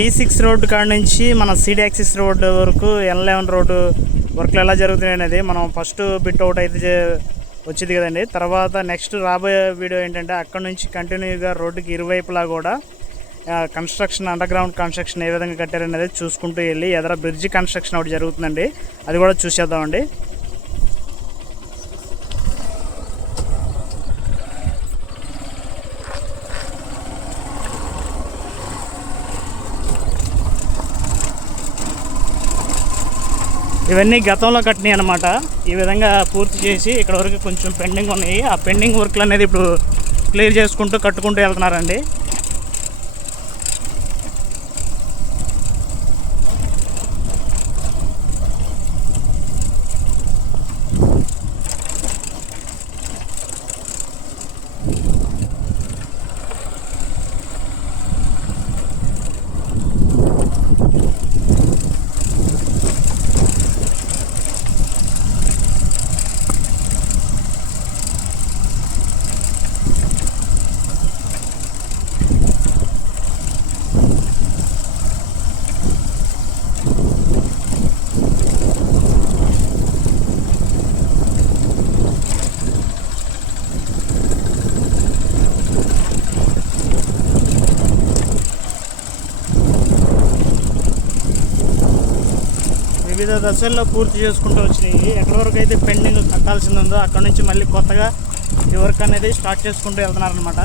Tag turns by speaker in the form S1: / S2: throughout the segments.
S1: ఈ six road కాడ నుంచి మన సిడి యాక్సిస్ రోడ్డు వరకు ఎన్ లెవెన్ రోడ్డు వర్క్లు ఎలా జరుగుతున్నాయి అనేది మనం ఫస్ట్ బిట్ అవుట్ అయితే వచ్చింది కదండి. తర్వాత నెక్స్ట్ రాబోయే వీడియో ఏంటంటే అక్కడ నుంచి కంటిన్యూగా రోడ్డుకి ఇరువైపులా కూడా కన్స్ట్రక్షన్ అండర్ గ్రౌండ్ కన్స్ట్రక్షన్ ఏ విధంగా కట్టారనేది చూసుకుంటూ వెళ్ళి ఎదర బ్రిడ్జి కన్స్ట్రక్షన్ ఒకటి జరుగుతుందండి. అది కూడా చూసేద్దామండి. ఇవన్నీ గతంలో కట్టినాయి అనమాట ఈ విధంగా పూర్తి చేసి ఇక్కడ వరకు కొంచెం పెండింగ్ ఉన్నాయి. ఆ పెండింగ్ వర్క్లు అనేది ఇప్పుడు క్లియర్ చేసుకుంటూ కట్టుకుంటూ వెళ్తున్నారండి. వివిధ దశల్లో పూర్తి చేసుకుంటూ వచ్చినాయి ఎక్కడి వరకు అయితే పెండింగ్ కట్టాల్సింది ఉందో అక్కడ నుంచి మళ్ళీ కొత్తగా ఈ వర్క్ అనేది స్టార్ట్ చేసుకుంటూ వెళ్తున్నారనమాట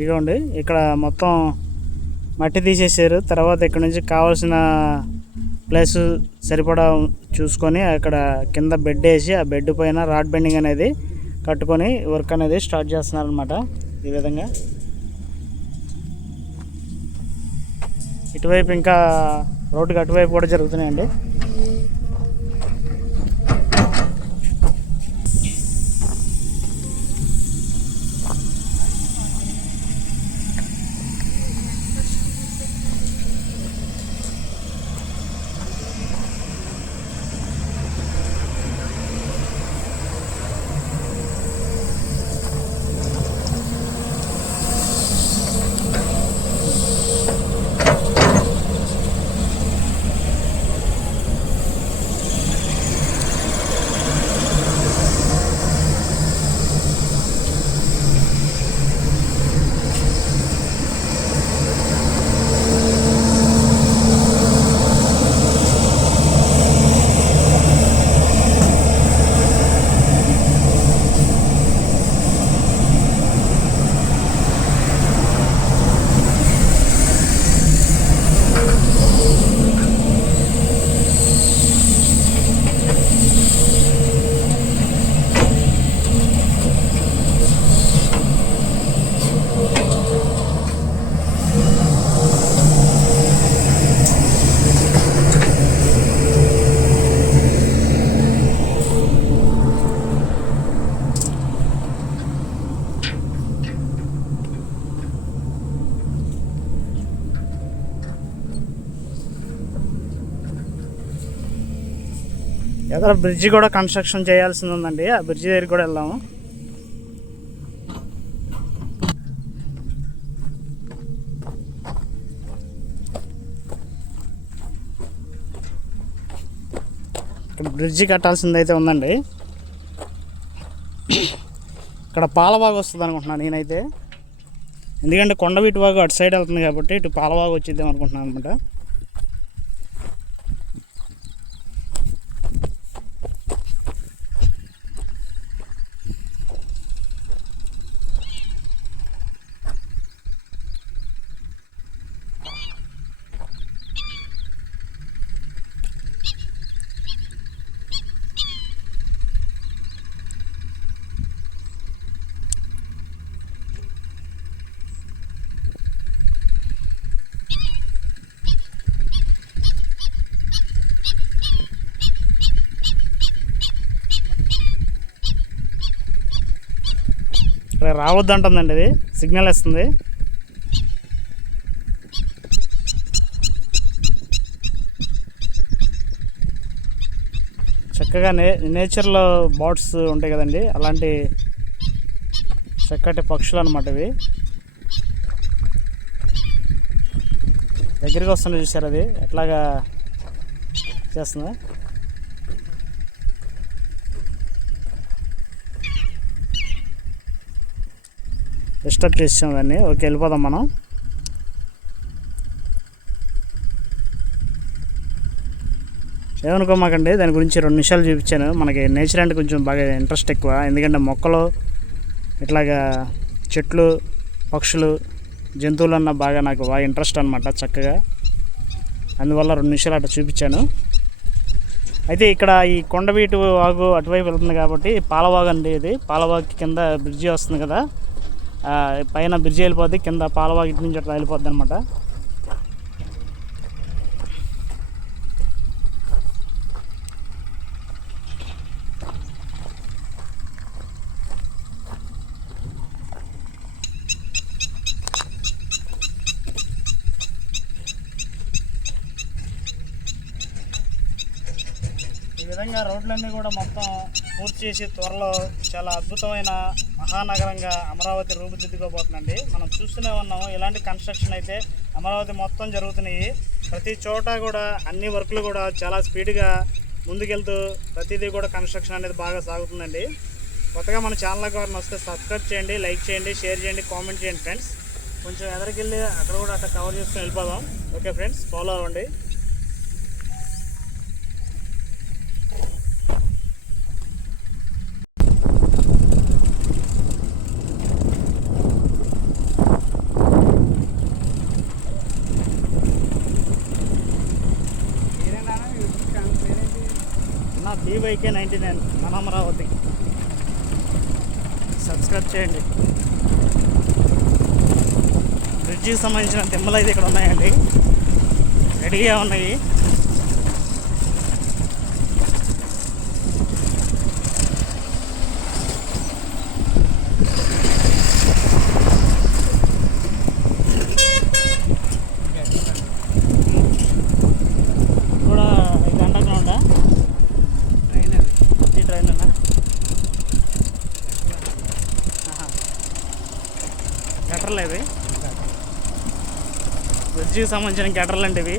S1: ఇదిగోండి ఇక్కడ మొత్తం మట్టి తీసేసారు. తర్వాత ఇక్కడ నుంచి కావాల్సిన ప్లేస్ సరిపడా చూసుకొని అక్కడ కింద బెడ్ వేసి ఆ బెడ్ పైన రాడ్ బెండింగ్ అనేది కట్టుకొని వర్క్ అనేది స్టార్ట్ చేస్తున్నారు అనమాట ఈ విధంగా. ఇటువైపు ఇంకా రోడ్డుకి అటువైపు కూడా జరుగుతున్నాయండి. ఎదురు బ్రిడ్జి కూడా కన్స్ట్రక్షన్ చేయాల్సింది ఉందండి. ఆ బ్రిడ్జి దగ్గరికి కూడా వెళ్దాము. ఇక్కడ బ్రిడ్జి కట్టాల్సింది అయితే ఉందండి. ఇక్కడ పాలవాగు వస్తుంది అనుకుంటున్నాను నేనైతే. ఎందుకంటే కొండవీటి వాగు అటు సైడ్ వెళ్తుంది కాబట్టి ఇటు పాలవాగు వచ్చిద్దాం అనుకుంటున్నాను అనమాట. ఇక్కడ రావద్దు అంటుందండి ఇది. సిగ్నల్ వేస్తుంది. చక్కగా నే నేచర్లో బర్డ్స్ ఉంటాయి కదండి. అలాంటి చక్కటి పక్షులు అనమాట ఇవి. దగ్గరికి వస్తుంది చూసారు అది. ఎట్లాగా చేస్తుందా? డిస్టర్బ్ చేసాం దాన్ని ఓకే వెళ్ళిపోదాం మనం. ఏమనుకోమాకండి దాని గురించి రెండు నిమిషాలు చూపించాను. మనకి నేచర్ అంటే కొంచెం బాగా ఇంట్రెస్ట్ ఎక్కువ. ఎందుకంటే మొక్కలు ఇట్లాగా చెట్లు పక్షులు జంతువులు అన్న బాగా నాకు బాగా ఇంట్రెస్ట్ అనమాట చక్కగా. అందువల్ల రెండు నిమిషాలు అట్లా చూపించాను. అయితే ఇక్కడ ఈ కొండవీటు వాగు అటువైపు వెళ్తుంది కాబట్టి పాలవాగు అండి ఇది. పాలవాగు కింద బ్రిడ్జి వస్తుంది కదా. పైన బ్రిడ్జి వెళ్ళిపోద్ది కింద పాలవాగు ఇటు నుంచి అట్లా వెళ్ళిపోద్ది అనమాట ఈ విధంగా రోడ్లన్నీ కూడా మొత్తం పూర్తి చేసి త్వరలో చాలా అద్భుతమైన మహానగరంగా అమరావతి రూపుదిద్దుకోబోతుందండి మనం చూస్తూనే ఉన్నాము ఇలాంటి కన్స్ట్రక్షన్ అయితే అమరావతి మొత్తం జరుగుతున్నాయి. ప్రతి చోట కూడా అన్ని వర్కులు కూడా చాలా స్పీడ్గా ముందుకెళ్తూ ప్రతిదీ కూడా కన్స్ట్రక్షన్ అనేది బాగా సాగుతుందండి. కొత్తగా మన ఛానల్కి వారిని వస్తే సబ్స్క్రైబ్ చేయండి లైక్ చేయండి షేర్ చేయండి కామెంట్ చేయండి ఫ్రెండ్స్ కొంచెం ఎదరికెళ్ళి అక్కడ కూడా అట్లా కవర్ చేసుకుని వెళ్ళిపోదాం. ఓకే ఫ్రెండ్స్ ఫాలో అవ్వండి. వైకే నైంటీ నైన్ మన అమరావతి. సబ్స్క్రైబ్ చేయండి. బ్రిడ్జికి సంబంధించిన తిమ్మలు అయితే ఇక్కడ ఉన్నాయండి. రెడీగా ఉన్నాయి కూడా ఈ గంటకు ఉందా ఈ ట్రైన్ అన్నా గటర్లు ఇవి బ్రిడ్జికి సంబంధించిన గటర్లు అంటే ఇవి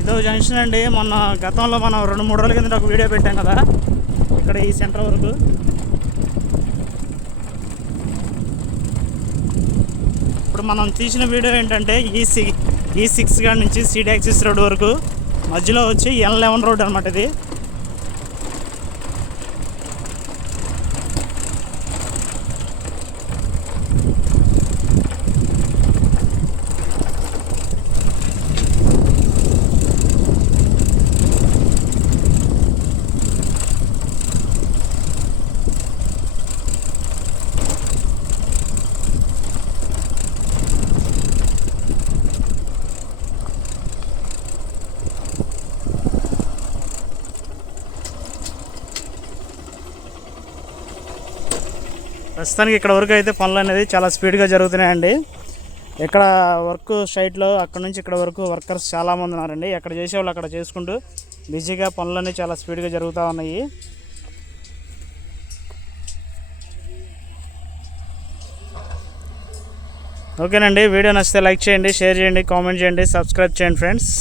S1: ఇదో జంక్షన్ అండి. మొన్న గతంలో మనం రెండు మూడు రోజుల కింద ఒక వీడియో పెట్టాం కదా. ఇక్కడ ఈ సెంటర్ వరకు. ఇప్పుడు మనం తీసిన వీడియో ఏంటంటే ఈ సి ఈ సిక్స్ కాడ నుంచి సిడి యాక్సిస్ రోడ్ వరకు మధ్యలో వచ్చి ఎన్ లెవెన్ రోడ్ అనమాట ఇది. ప్రస్తుతానికి ఇక్కడ వరకు అయితే పనులు అనేది చాలా స్పీడ్గా జరుగుతున్నాయండి. ఇక్కడ వర్క్ సైట్లో అక్కడ నుంచి ఇక్కడ వరకు వర్కర్స్ చాలామంది ఉన్నారండి. ఎక్కడ చేసేవాళ్ళు అక్కడ చేసుకుంటూ బిజీగా పనులన్నీ చాలా స్పీడ్గా జరుగుతూ ఉన్నాయి. ఓకేనండి. వీడియో నచ్చితే లైక్ చేయండి షేర్ చేయండి కామెంట్ చేయండి సబ్స్క్రైబ్ చేయండి ఫ్రెండ్స్.